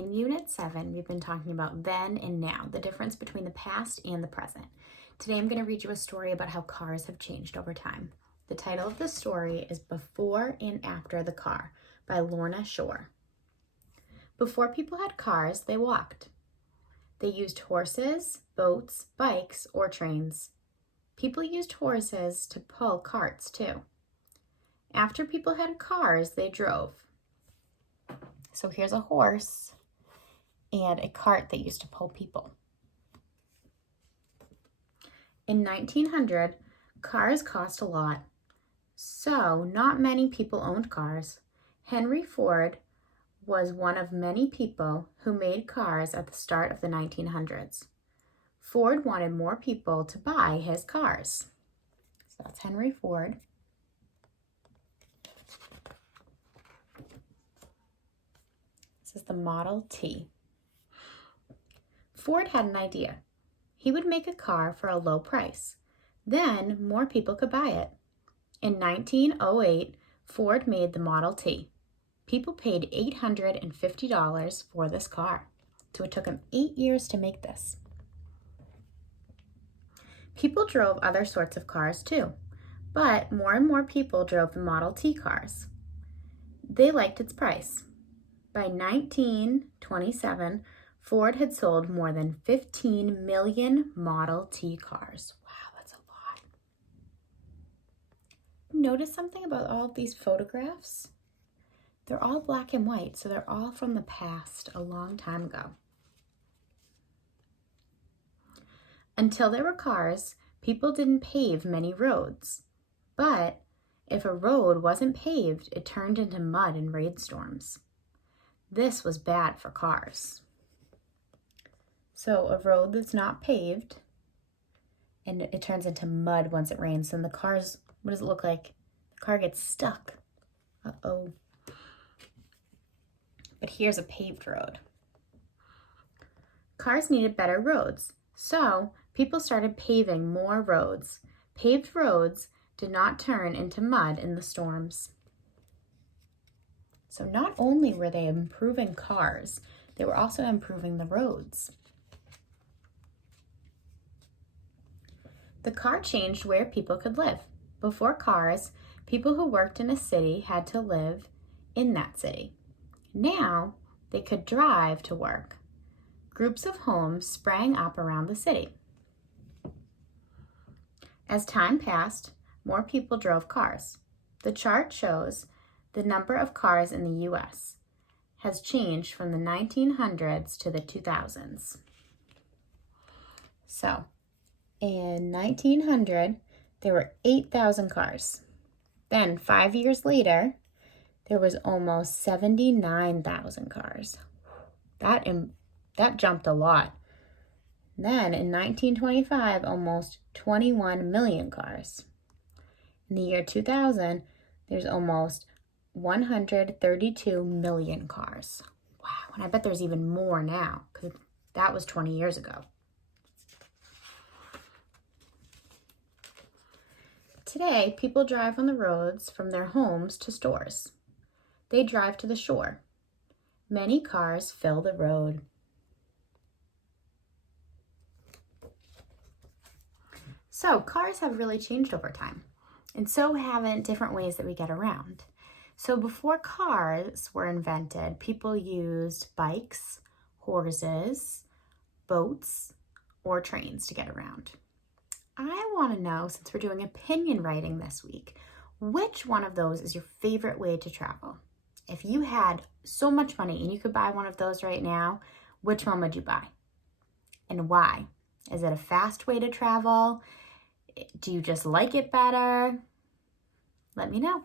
In Unit 7, we've been talking about then and now, the difference between the past and the present. Today I'm going to read you a story about how cars have changed over time. The title of the story is Before and After the Car by Lorna Shore. Before people had cars, they walked. They used horses, boats, bikes, or trains. People used horses to pull carts too. After people had cars, they drove. So here's a horse and a cart that used to pull people. In 1900, cars cost a lot, so not many people owned cars. Henry Ford was one of many people who made cars at the start of the 1900s. Ford wanted more people to buy his cars. So that's Henry Ford. This is the Model T. Ford had an idea. He would make a car for a low price. Then more people could buy it. In 1908, Ford made the Model T. People paid $850 for this car. So it took him 8 years to make this. People drove other sorts of cars too, but more and more people drove the Model T cars. They liked its price. By 1927, Ford had sold more than 15 million Model T cars. Wow, that's a lot. Notice something about all of these photographs? They're all black and white, so they're all from the past, a long time ago. Until there were cars, people didn't pave many roads. But if a road wasn't paved, it turned into mud in rainstorms. This was bad for cars. So a road that's not paved and it turns into mud once it rains. And the cars, what does it look like? The car gets stuck. Uh-oh. But here's a paved road. Cars needed better roads, so people started paving more roads. Paved roads did not turn into mud in the storms. So not only were they improving cars, they were also improving the roads. The car changed where people could live. Before cars, people who worked in a city had to live in that city. Now, they could drive to work. Groups of homes sprang up around the city. As time passed, more people drove cars. The chart shows the number of cars in the U.S. has changed from the 1900s to the 2000s. So, in 1900, there were 8,000 cars. Then, 5 years later, there was almost 79,000 cars. That jumped a lot. Then, in 1925, almost 21 million cars. In the year 2000, there's almost 132 million cars. Wow, and I bet there's even more now, because that was 20 years ago. Today, people drive on the roads from their homes to stores. They drive to the shore. Many cars fill the road. So, cars have really changed over time, and so haven't different ways that we get around. So before cars were invented, people used bikes, horses, boats, or trains to get around. I want to know, since we're doing opinion writing this week, which one of those is your favorite way to travel? If you had so much money and you could buy one of those right now, which one would you buy? And why? Is it a fast way to travel? Do you just like it better? Let me know.